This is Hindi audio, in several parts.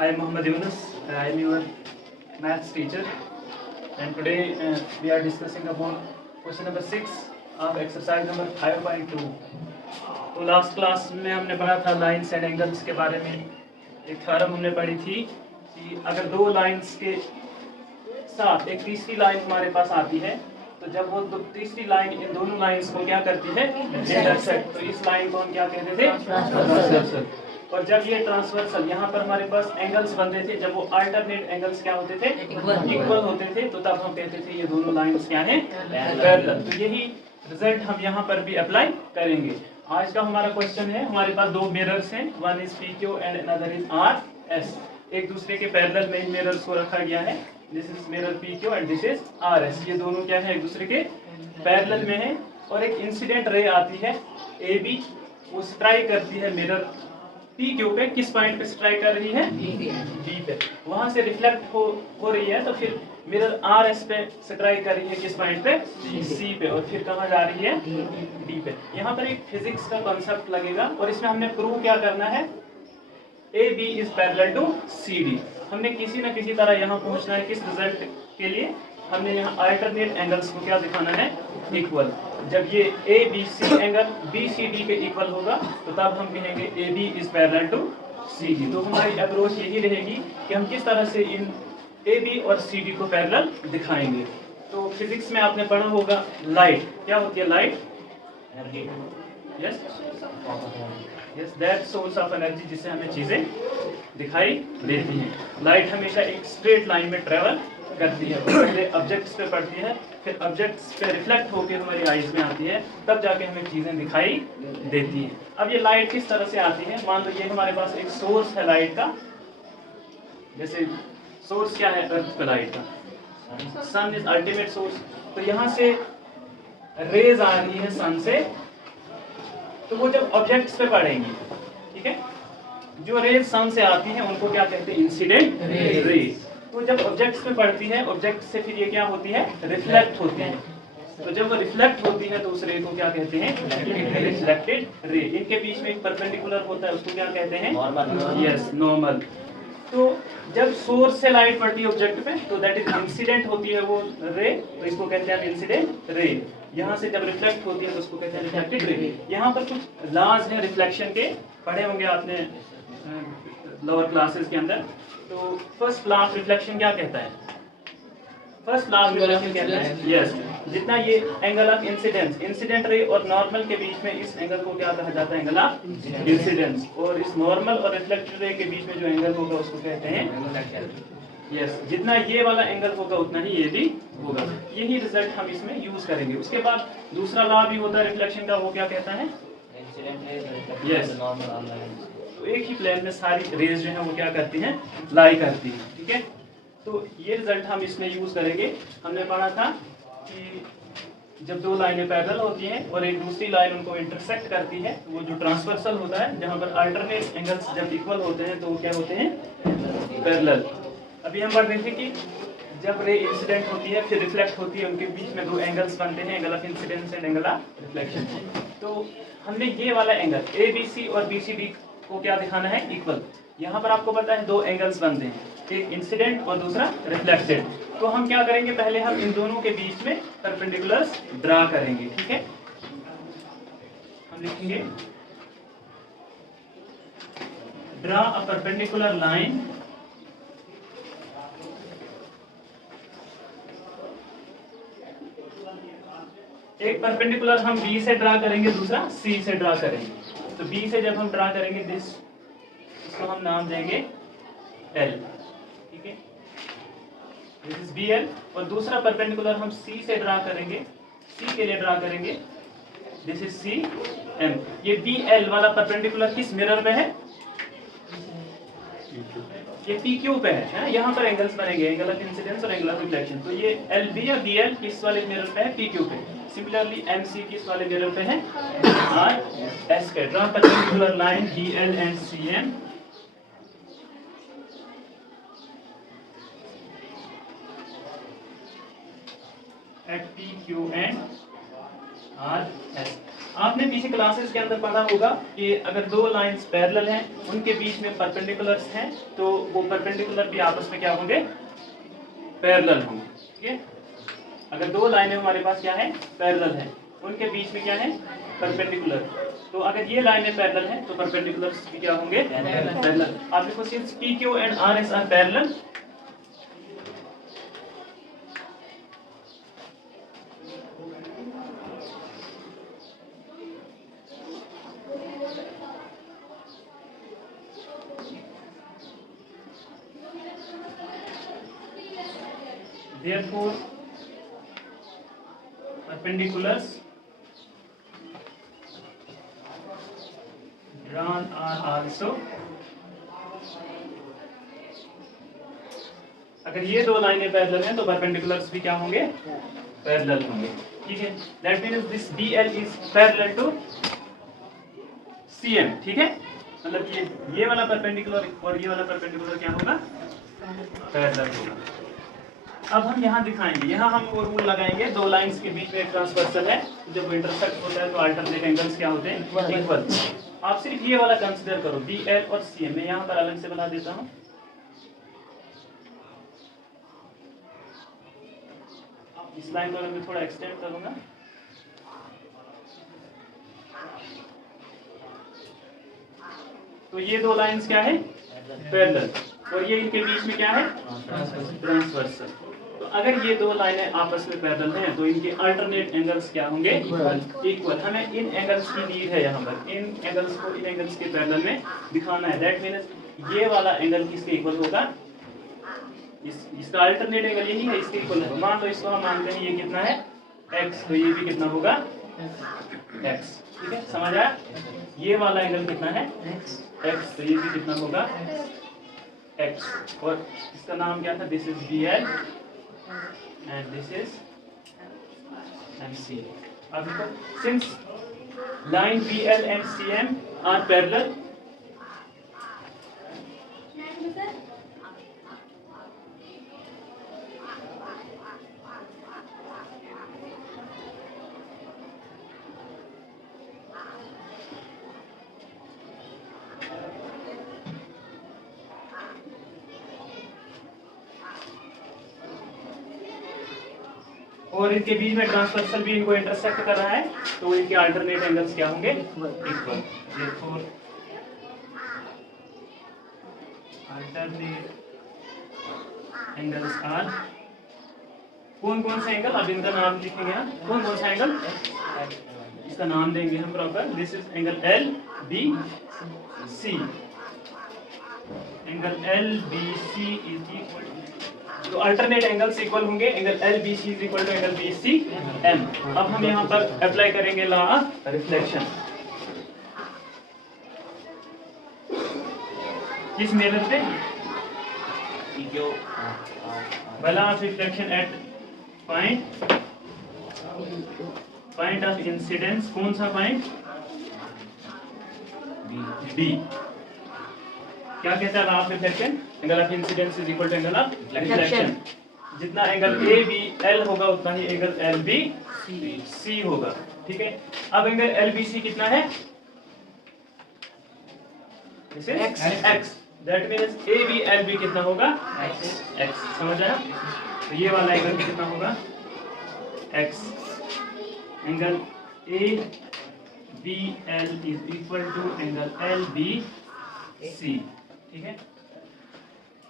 I am Muhammad Yunus. I am your maths teacher, and today we are discussing about question number 6 of exercise number 5.2. तो लास्ट क्लास में हमने पढ़ा था लाइन्स एंड एंगल्स के बारे में। एक थ्योरम हमने पढ़ी थी कि अगर दो लाइन्स के साथ एक तीसरी लाइन हमारे पास आती है, तो जब वो तीसरी लाइन इन दोनों लाइन्स को क्या करती है, इंटरसेक्ट, तो इस लाइन को हम क्या कहते थे, ट्रांसवर्सल। और जब ये ट्रांसवर्सल यहाँ पर हमारे पास एंगल्स बनते थे, जब वो अल्टरनेट एंगल्स क्या होते थे, इक्वल होते थे, तो तब हम कहते थे ये दोनों लाइन्स क्या हैं, पैरेलल। तो यही रिजल्ट हम यहाँ पर भी अप्लाई करेंगे। आज का हमारा क्वेश्चन है, हमारे पास दो मिरर्स हैं, one is PQ and another is RS। एक दूसरे के पैरेलल में इन मिरर्स को रखा गया है। This is mirror PQ and this is RS। ये दोनों क्या है, एक दूसरे के पैरेलल में है। और एक इंसिडेंट रे आती है AB, वो स्ट्राइक करती है मिरर PQ पे। किस पॉइंट पे स्ट्राइक कर रही है, D पे। वहां से रिफ्लेक्ट हो रही है, तो फिर मिरर RS पे स्ट्राइक कर रही है, किस पॉइंट पे, C पे। और फिर कहाँ जा रही है, D पे। यहाँ पर एक फिजिक्स का कॉन्सेप्ट लगेगा और इसमें हमने प्रूव क्या करना है, AB is parallel to CD। हमने किसी न किसी तरह यहाँ पहुँचना है। किस रिजल्ट के लिए, हमने यहाँ अल्टरनेट एंगल्स को क्या दिखाना है, इक्वल। जब ये ABC एंगल BCD के इक्वल होगा, तो तब हम कहेंगे AB is parallel to CD। तो हमारी अप्रोच यही रहेगी कि हम किस तरह से इन AB और CD को पैरेलल दिखाएंगे। तो फिजिक्स में आपने पढ़ा होगा लाइट, क्या होती है light, yes that source of energy जिससे हमें चीजें दिखाई देती हैं। लाइट हमेशा एक स्ट्रेट लाइन में ट्रेवल करती है, पहले ऑब्जेक्ट्स पे पड़ती है, फिर ऑब्जेक्ट्स पे रिफ्लेक्ट होकर हमारी आईज में आती है, तब जाके हमें चीजें दिखाई देती हैं। अब ये लाइट किस तरह से आती है, मान लो ये हमारे पास एक सोर्स है लाइट का। जैसे सोर्स क्या है अर्थ पे लाइट का, सन इज अल्टीमेट सोर्स। तो यहाँ से रेज आ रही है सन से, तो वो जब ऑब्जेक्ट्स पे पड़ेंगी, ठीक है, जो रेज सन से आती हैं उनको क्या कहते हैं, इंसिडेंट रेज। तो जब ऑब्जेक्ट्स पे पड़ती है, ऑब्जेक्ट से फिर ये क्या होती है, रिफ्लेक्ट होती है। तो जब वो रिफ्लेक्ट होती है तो उस रे को क्या कहते हैं, रिफ्लेक्टेड रे। इनके बीच में एक परपेंडिकुलर होता है, उसको क्या कहते हैं, यस नॉर्मल। तो जब सोर्स से लाइट पड़ती है ऑब्जेक्ट पे, तो दैट इज इंसिडेंट होती है वो रे, तो इसको कहते हैं इंसिडेंट रे। यहाँ से जब रिफ्लेक्ट होती है तो उसको कहते हैं रिफ्लेक्टेड रे। यहाँ पर कुछ लॉज हैं रिफ्लेक्शन के, पढ़े होंगे आपने लोअर क्लासेस के अंदर। तो फर्स्ट लॉ ऑफ रिफ्लेक्शन क्या कहता है, फर्स्ट लॉ ऑफ रिफ्लेक्शन कहता है, यस, जितना ये angle of incidence, incident ray और नॉर्मल के बीच में, इस एंगल को क्या कहा जाता है, एंगल ऑफ इंसिडेंस। और इस नॉर्मल और रिफ्लेक्टेड रे के बीच में जो एंगल होगा उसको कहते हैं, यस, जितना ये वाला एंगल होगा उतना ही ये भी होगा। यही रिजल्ट हम इसमें यूज करेंगे। उसके बाद दूसरा लॉ भी होता है रिफ्लेक्शन का, वो क्या कहता है, यस, तो एक ही प्लेन में सारी रेज जो है वो क्या करती हैं, लाई करती हैं, ठीक है। तो ये रिजल्ट हम इसमें यूज करेंगे। हमने पढ़ा था कि जब दो लाइनें पैरेलल होती हैं और एक दूसरी लाइन उनको इंटरसेक्ट करती है, तो वो जो ट्रांसवर्सल होता है, जहाँ पर अल्टरनेट एंगल्स जब इक्वल होते हैं तो वो क्या होते हैं, पैरेलल। अभी हम पढ़ रहे थे कि जब रे इंसिडेंट होती है फिर रिफ्लेक्ट होती है, उनके बीच में दो एंगल्स बनते हैं, angle of incidence and angle of reflection. तो हमने ये वाला एंगल ABC और BCD को क्या दिखाना है, इक्वल। यहाँ पर आपको पता है दो एंगल्स बनते हैं, एक इंसिडेंट और दूसरा रिफ्लेक्टेड। तो हम क्या करेंगे, पहले हम इन दोनों के बीच में परपेंडिकुलर्स ड्रा करेंगे, ठीक है। हम लिखेंगे ड्रा अ परपेंडिकुलर लाइन एक परपेंडिकुलर हम B से ड्रा करेंगे, दूसरा C से ड्रा करेंगे। तो B से जब हम ड्रा करेंगे इसको हम नाम देंगे L, ठीक है, दिस इज BL। और दूसरा परपेंडिकुलर हम C से ड्रा करेंगे, C के लिए ड्रा करेंगे, दिस इज CM। ये BL वाला परपेंडिकुलर किस मिरर में है, ये PQ पे है। यहाँ पर एंगल्स बनेंगे, एंगल ऑफ इंसिडेंस और एंगल ऑफ रिफ्लेक्शन। तो ये LB या BL किस वाले मिरर पे है, PQ पे। सिमिलरली MC किस वाले मिरर पे है, RS पे। Draw perpendicular line BL and CM at PQ and RS। आपने पीछे क्लासेस के अंदर पढ़ा होगा कि अगर दो लाइंस पैरेलल हैं, उनके बीच में परपेंडिकुलर्स हैं, तो वो परपेंडिकुलर भी आपस में क्या होंगे, पैरेलल होंगे। ठीक है, अगर दो लाइनें हमारे पास क्या है, पैरेलल हैं, उनके बीच में क्या है, परपेंडिकुलर। तो अगर ये लाइनें पैरेलल हैं तो परपेंडिकुलर्स भी क्या होंगे, पैरेलल। आप देखो since PQ and RS are parallel, therefore perpendiculars drawn are also, अगर ये दो लाइनें पैरेलल हैं तो परपेंडिकुलर्स भी क्या होंगे, पैरेलल होंगे। ठीक है, that means this BL is parallel to CM। ठीक है, मतलब ये वाला परपेंडिकुलर और ये वाला परपेंडिकुलर क्या होगा, पैरेलल होगा। अब हम यहाँ दिखाएंगे, यहाँ हम वो रूल लगाएंगे, दो लाइंस के बीच में एक ट्रांसवर्सल है, जब वो इंटरसेक्ट होता है तो अल्टरनेट एंगल्स क्या होते हैं, इक्वल। आप सिर्फ ये वाला कंसीडर करो, BL और CM। मैं यहाँ पर अलग से बना देता हूँ। इस लाइन को मैं थोड़ा एक्सटेंड करूंगा। तो ये दो लाइंस क्या है, पैरेलल, और ये इनके बीच में क्या है, ट्रांसवर्सल। तो अगर ये दो लाइनें आपस में पैरेलल हैं तो इनके अल्टरनेट एंगल्स क्या होंगे, इक्वल। हमें इन एंगल्स की नीड है, यहाँ पर इन एंगल्स को इन एंगल्स के पैरेलल में दिखाना है। दैट मीन्स ये वाला एंगल किसके इक्वल होगा, इसका अल्टरनेट एंगल यही है, इसके इक्वल है। मान लो इसको हम मानते हैं ये कितना है, x, तो ये भी कितना होगा, x। ठीक है, समझ आया। ये वाला एंगल कितना है, x, तो ये भी कितना होगा, x। और इसका नाम क्या था, this is BL and this is MC। अब देखो, since line BL and CM are parallel, और इनके बीच में ट्रांसवर्सल भी इनको इंटरसेक्ट कर रहा है, तो इनके अल्टरनेट एंगल्स क्या होंगे, इक्वल। therefore alternate एंगल्स आर, कौन कौन से एंगल, अब इनका नाम लिखेंगे हम, कौन कौन सा एंगल, इसका नाम देंगे हम proper. This is angle LBC, angle LBC is equal, तो अल्टरनेट एंगल्स इक्वल होंगे, angle LBC is equal to angle BCM। अब हम यहाँ पर अप्लाई करेंगे लॉ ऑफ रिफ्लेक्शन। किस मिरर पे, law of reflection at point of incidence, कौन सा पॉइंट, B। क्या कहता है law of reflection, angle of incidence is equal to angle of reflection. जितना एंगल ABL होगा उतना ही एंगल LBC होगा। ठीक है, अब एंगल LBC कितना है, this is X। That means ABLB कितना होगा, X। समझ आया। तो ये वाला एंगल कितना होगा, X। Angle ABL is equal to angle LBC। ठीक है,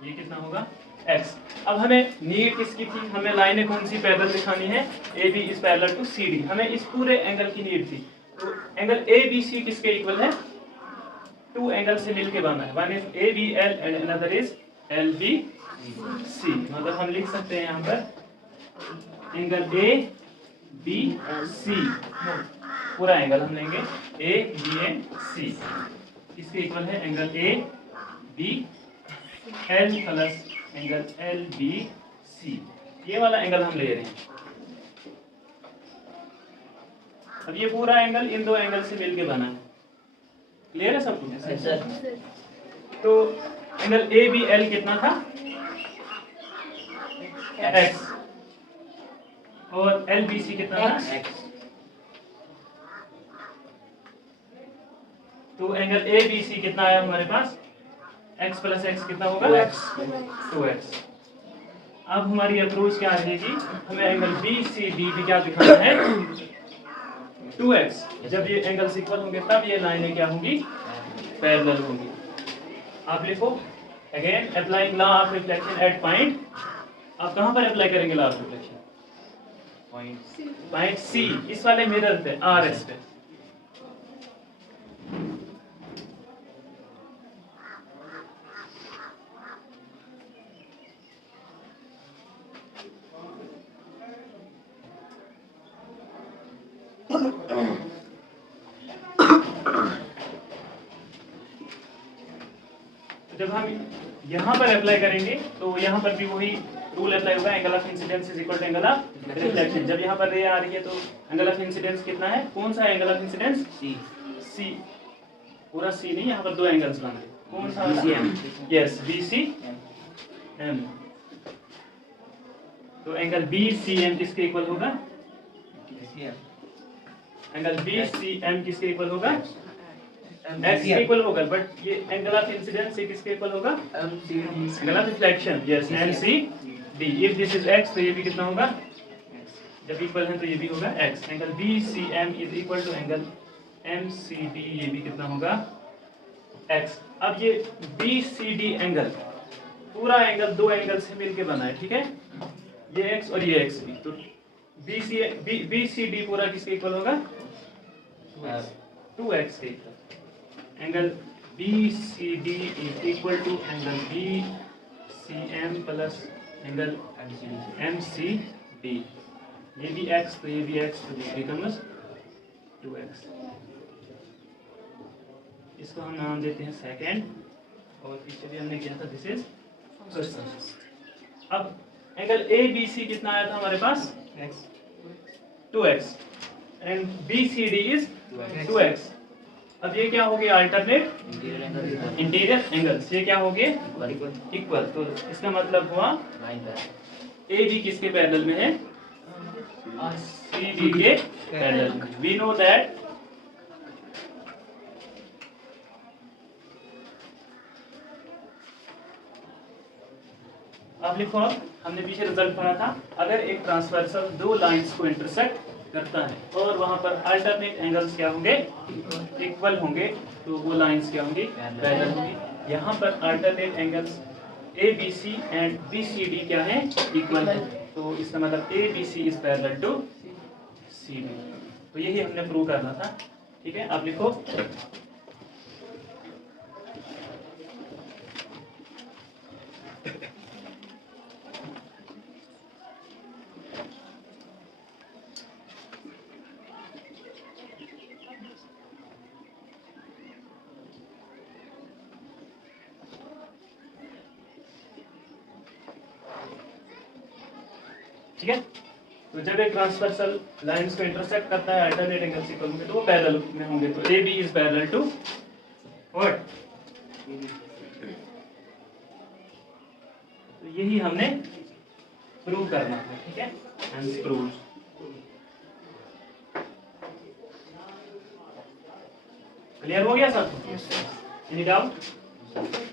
ये कितना होगा, X। अब हमें नीड किसकी थी, हमें लाइनें कौन सी पैरेलल दिखानी है, AB is parallel to CD। हमें इस पूरे एंगल की नीड थी। तो एंगल ABC किसके इक्वल है, टू एंगल से मिलके बना है, one is ABL and another is LBC। मतलब हम लिख सकते हैं यहाँ पर एंगल ABC, पूरा एंगल हम लेंगे ABC, इसके इक्वल है angle ABL plus angle LBC। ये वाला एंगल हम ले रहे हैं। अब ये पूरा एंगल इन दो एंगल से मिलके बना है, क्लियर है सब कुछ। तो एंगल ABL कितना था, X, और LBC कितना था, X। तो एंगल ए बी सी कितना आया हमारे पास, x प्लस एक्स कितना होगा, 2x। अब हमारी अप्रोच क्या रहेगी, हमें एंगल बी सी डी भी क्या दिखाना है, 2x। जब ये एंगल इक्वल होंगे तब ये लाइनें क्या होंगी, पैरेलल होंगी। आप लिखो again applying law of reflection at point. आप कहां पर अप्लाई करेंगे law of reflection, point C, इस वाले मिरर पे, आर एस पे। जब हम यहाँ पर अप्लाई करेंगे तो यहाँ पर भी वही रूल अप्लाई होगा, angle of incidence is equal to angle of reflection. जब यहाँ पर रे आ रही है तो एंगल ऑफ इंसिडेंस कितना है, कौन सा एंगल ऑफ इंसिडेंस, सी, पूरा सी नहीं, यहाँ पर दो एंगल्स बन रहे, कौन सा, यस बी सी एम। तो एंगल बी सी एम किसके इक्वल होगा, एंगल बी सी एम किसके इक्वल होगा, एक्स के इक्वल होगा, बट ये एंगल ऑफ इंसिडेंस से किसके इक्वल होगा, angle of reflection, yes M C D. If this is X तो ये भी कितना होगा, जब इक्वल है तो ये भी होगा X. Angle B C M is equal to angle M C D, ये भी कितना होगा, एक्स। अब ये बी सी डी एंगल, पूरा एंगल दो एंगल से मिलके बना है, ठीक है, ये एक्स और ये एक्स भी। तो बी सी डी पूरा किसके इक्वल होगा, 2x के इक्वल। Angle B C D is equal to angle B C M plus angle M C D. ये भी x तो ये भी x, तो दिस बिकम्स 2x। इसको हम नाम देते हैं सेकंड, और पीछे भी हमने किया था दिस इज फर्स्ट। अब एंगल ए बी सी कितना आया था हमारे पास, 2x, and B C D is 2x। अब ये क्या हो गया, अल्टरनेट इंटीरियर एंगल्स, ये क्या हो गए, इक्वल। तो इसका मतलब हुआ ए बी किसके पैरेलल में है, सी डी के पैरेलल में। वी नो दैट आप लिखो, हमने पीछे रिजल्ट पढ़ा था, अगर एक ट्रांसवर्सल दो लाइंस को इंटरसेक्ट करता है और वहां पर अल्टरनेट एंगल्स क्या होंगे, इक्वल होंगे, तो वो लाइंस क्या होंगी, पैरेलल होंगी। यहाँ पर alternate angles A B C and B C D क्या है, इक्वल है, तो इसका मतलब A B C is parallel to C D. तो यही हमने प्रूव करना था, ठीक है। आप लिखो ठीक है। तो जब एक ट्रांसवर्सल लाइंस को इंटरसेक्ट करता है अल्टरनेट एंगल्स इक्वल होंगे तो वो पैरेलल में होंगे, तो A B is parallel to what, तो यही हमने प्रूव करना है, ठीक है, हेंस प्रूव। क्लियर हो गया सब, एनी डाउट?